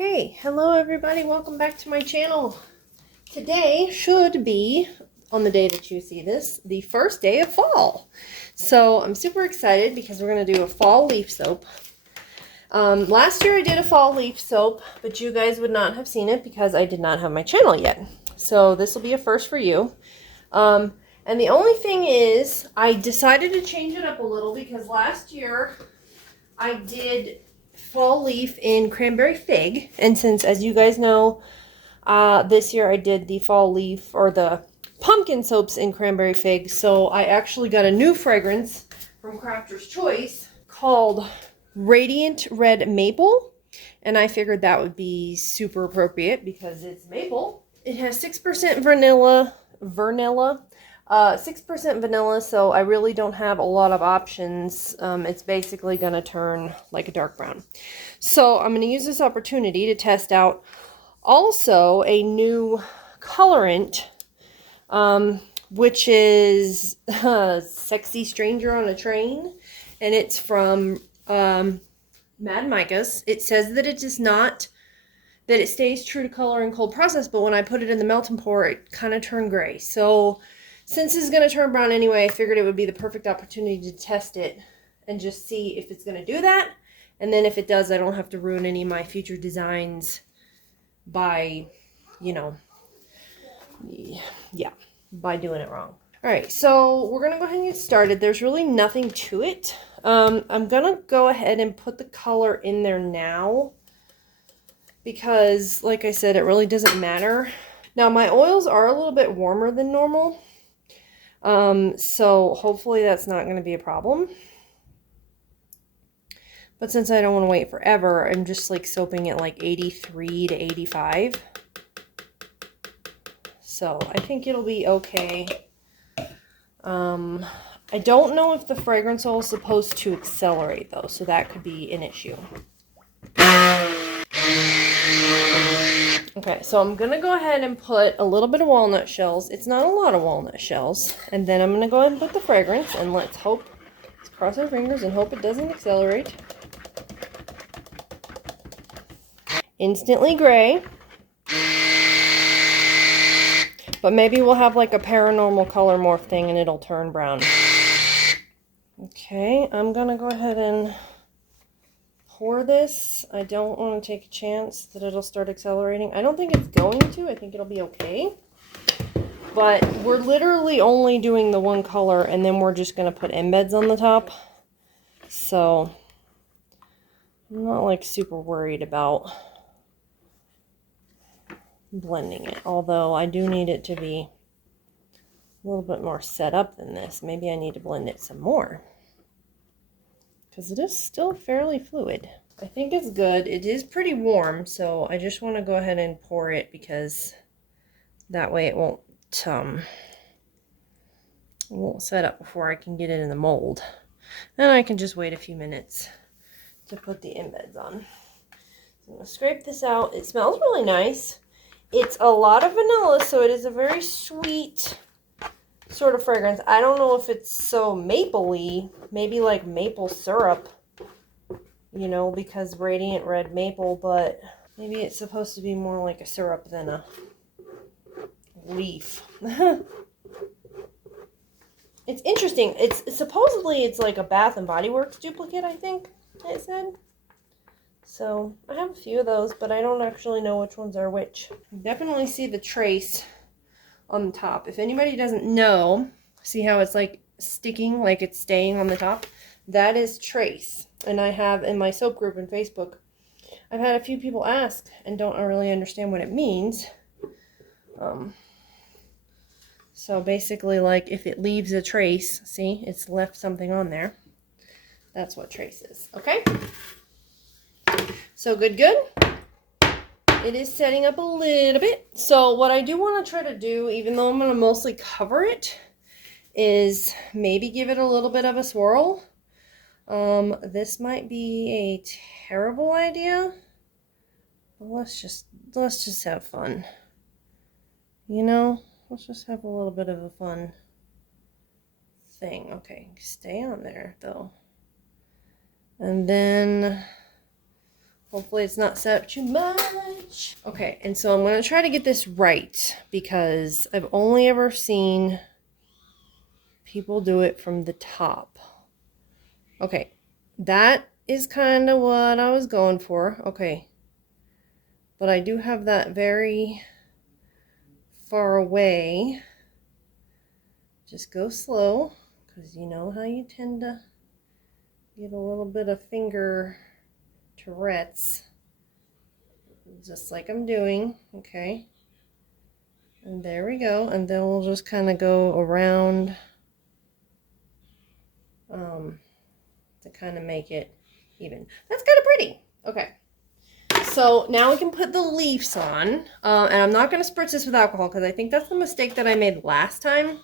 Okay, hello everybody, welcome back to my channel. Today should be, on the day that you see this, the first day of fall. So I'm super excited because we're going to do a fall leaf soap. Last year I did a fall leaf soap, but you guys would not have seen it because I did not have my channel yet. So this will be a first for you. And the only thing is, I decided to change it up a little because last year I did fall leaf in cranberry fig, and since, as you guys know, this year I did the fall leaf or the pumpkin soaps in cranberry fig, so I actually got a new fragrance from Crafter's Choice called Radiant Red Maple, and I figured that would be super appropriate because it's maple. It has 6% vanilla, 6% vanilla, so I really don't have a lot of options. It's basically going to turn like a dark brown. So I'm going to use this opportunity to test out also a new colorant, which is Sexy Stranger on a Train, and it's from Mad Micas. It says that it does not, that it stays true to color in cold process, but when I put it in the melt and pour, it kind of turned gray. So since it's going to turn brown anyway, I figured it would be the perfect opportunity to test it and just see if it's going to do that. And then if it does, I don't have to ruin any of my future designs by, you know, yeah, by doing it wrong. All right, so we're going to go ahead and get started. There's really nothing to it. I'm going to go ahead and put the color in there now because, like I said, it really doesn't matter. Now, my oils are a little bit warmer than normal. So hopefully that's not going to be a problem. But since I don't want to wait forever, I'm just like soaping at like 83 to 85. So I think it'll be okay. I don't know if the fragrance oil is supposed to accelerate though, so that could be an issue. Okay, so I'm going to go ahead and put a little bit of walnut shells. It's not a lot of walnut shells. And then I'm going to go ahead and put the fragrance, and let's cross our fingers and hope it doesn't accelerate. Instantly gray. But maybe we'll have like a paranormal color morph thing and it'll turn brown. Okay, I'm going to go ahead and pour this. I don't want to take a chance that it'll start accelerating. I don't think it's going to. I think it'll be okay. But we're literally only doing the one color, and then we're just going to put embeds on the top. So I'm not like super worried about blending it. Although I do need it to be a little bit more set up than this. Maybe I need to blend it some more, because it is still fairly fluid. I think it's good. It is pretty warm, so I just want to go ahead and pour it because that way it won't set up before I can get it in the mold. Then I can just wait a few minutes to put the embeds on. So I'm going to scrape this out. It smells really nice. It's a lot of vanilla, so it is a very sweet sort of fragrance. I don't know if it's so mapley, maybe like maple syrup, you know, because Radiant Red Maple, but maybe it's supposed to be more like a syrup than a leaf. It's interesting. It's supposedly it's like a Bath and Body Works duplicate, I think it said. So I have a few of those, but I don't actually know which ones are which. You definitely see the trace on the top. If anybody doesn't know, see how it's like sticking, like it's staying on the top? That is trace. And I have in my soap group in Facebook, I've had a few people ask and don't really understand what it means. So basically, like if it leaves a trace, see, it's left something on there. That's what trace is, okay? So good. It is setting up a little bit. So what I do want to try to do, even though I'm going to mostly cover it, is maybe give it a little bit of a swirl. This might be a terrible idea, but let's just have fun. You know, let's just have a little bit of a fun thing. Okay, stay on there though. And then Hopefully it's not set up too much. Okay, and so I'm going to try to get this right because I've only ever seen people do it from the top. Okay, that is kind of what I was going for. Okay, but I do have that very far away. Just go slow because you know how you tend to get a little bit of finger Tourette's. Just like I'm doing, okay. And there we go. And then we'll just kind of go around to kind of make it even. That's kind of pretty. Okay. So now we can put the leaves on. And I'm not going to spritz this with alcohol because I think that's the mistake that I made last time.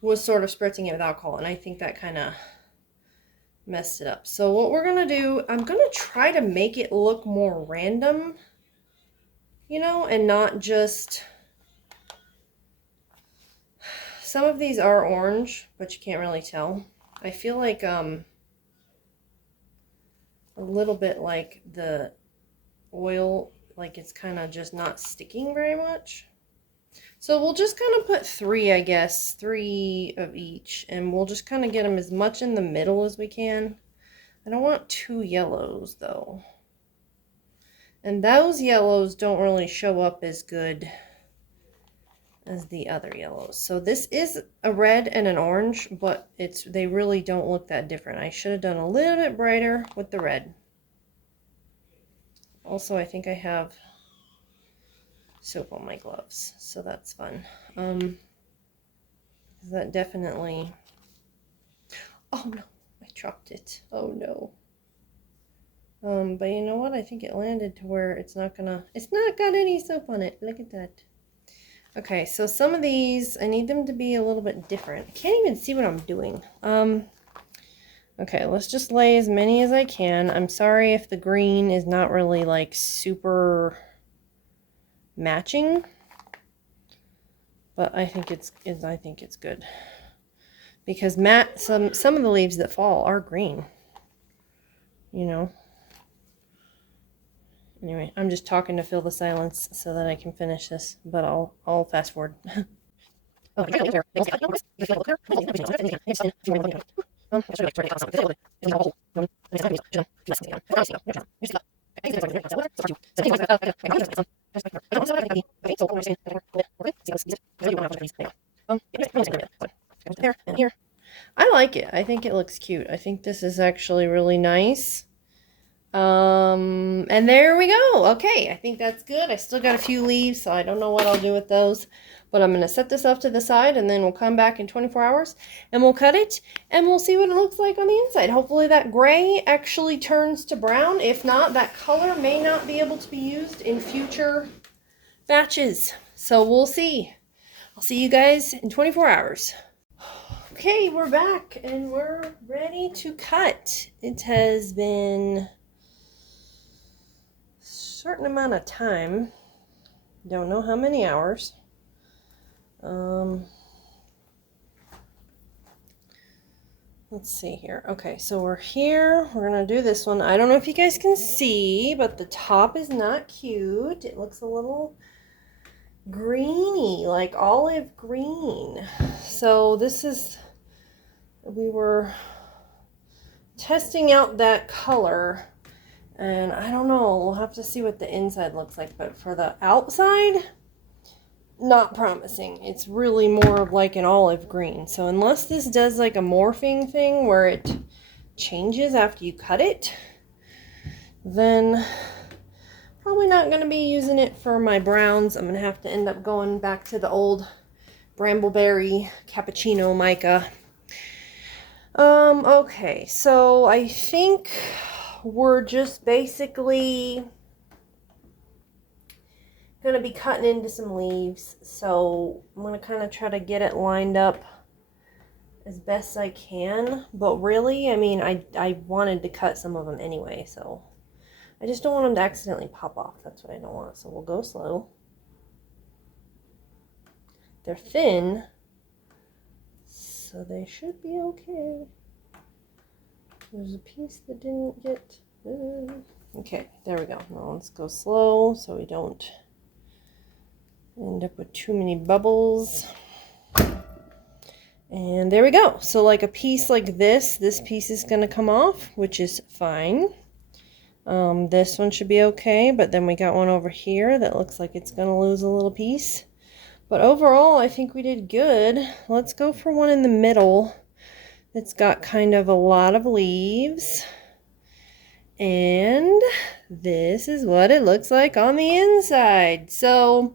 Was sort of spritzing it with alcohol. And I think that kind of messed it up. So what we're going to do, I'm going to try to make it look more random. You know, and not just... Some of these are orange, but you can't really tell. I feel like a little bit like the oil, like it's kind of just not sticking very much. So we'll just kind of put 3, I guess, 3 of each, and we'll just kind of get them as much in the middle as we can. I don't want 2 yellows though. And those yellows don't really show up as good as the other yellows. So this is a red and an orange, but they really don't look that different. I should have done a little bit brighter with the red. Also, I think I have soap on my gloves, so that's fun. That definitely... Oh no, I dropped it. Oh no. But you know what? I think it landed to where it's not got any soap on it. Look at that. Okay, so some of these, I need them to be a little bit different. I can't even see what I'm doing. Okay, let's just lay as many as I can. I'm sorry if the green is not really like super matching, but I think it's good because some of the leaves that fall are green. You know. Anyway, I'm just talking to fill the silence so that I can finish this, but I'll fast forward. There and here. I like it. I think it looks cute. I think this is actually really nice. And there we go. Okay, I think that's good. I still got a few leaves, so I don't know what I'll do with those. But I'm going to set this off to the side, and then we'll come back in 24 hours, and we'll cut it, and we'll see what it looks like on the inside. Hopefully that gray actually turns to brown. If not, that color may not be able to be used in future batches. So we'll see. I'll see you guys in 24 hours. Okay, we're back, and we're ready to cut. It has been certain amount of time, don't know how many hours. Let's see here. Okay, so we're here. We're gonna do this one. I don't know if you guys can see, but the top is not cute. It looks a little greeny, like olive green. So this is, we were testing out that color. And I don't know, we'll have to see what the inside looks like. But for the outside, not promising. It's really more of like an olive green. So unless this does like a morphing thing where it changes after you cut it, then probably not going to be using it for my browns. I'm going to have to end up going back to the old Brambleberry Cappuccino mica. Okay, so I think we're just basically going to be cutting into some leaves. So I'm going to kind of try to get it lined up as best I can. But really, I mean, I wanted to cut some of them anyway, so I just don't want them to accidentally pop off. That's what I don't want. So we'll go slow. They're thin, so they should be okay. There's a piece that didn't get Okay, there we go. Now let's go slow so we don't end up with too many bubbles. And there we go. So like a piece like this piece is going to come off, which is fine. This one should be okay, but then we got one over here that looks like it's going to lose a little piece. But overall, I think we did good. Let's go for one in the middle that's got kind of a lot of leaves. And this is what it looks like on the inside. So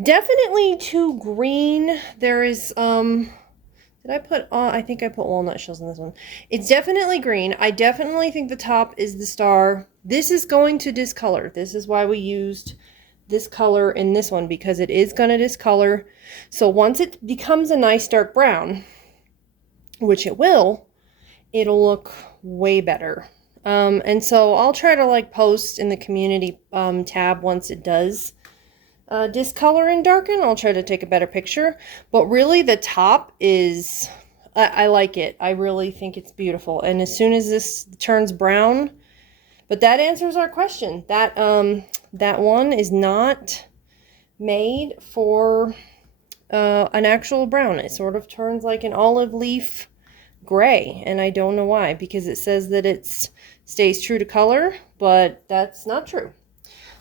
definitely too green. There is, did I put on, I think I put walnut shells in this one. It's definitely green. I definitely think the top is the star. This is going to discolor. This is why we used this color in this one, because it is going to discolor. So once it becomes a nice dark brown, which it will, it'll look way better. And so I'll try to like post in the community tab once it does discolor and darken. I'll try to take a better picture, but really the top is, I like it. I really think it's beautiful. And as soon as this turns brown, but that answers our question. That that one is not made for an actual brown. It sort of turns like an olive leaf gray, and I don't know why, because it says that it stays true to color, but that's not true.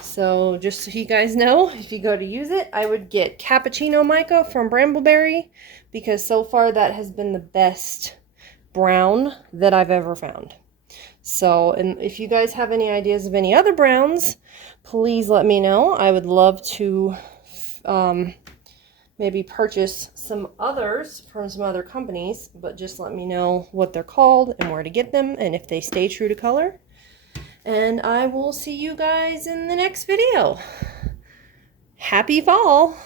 So just so you guys know, if you go to use it, I would get Cappuccino Mica from Brambleberry, because so far that has been the best brown that I've ever found. So, and if you guys have any ideas of any other browns, please let me know. I would love to maybe purchase some others from some other companies, but just let me know what they're called and where to get them and if they stay true to color. And I will see you guys in the next video. Happy fall!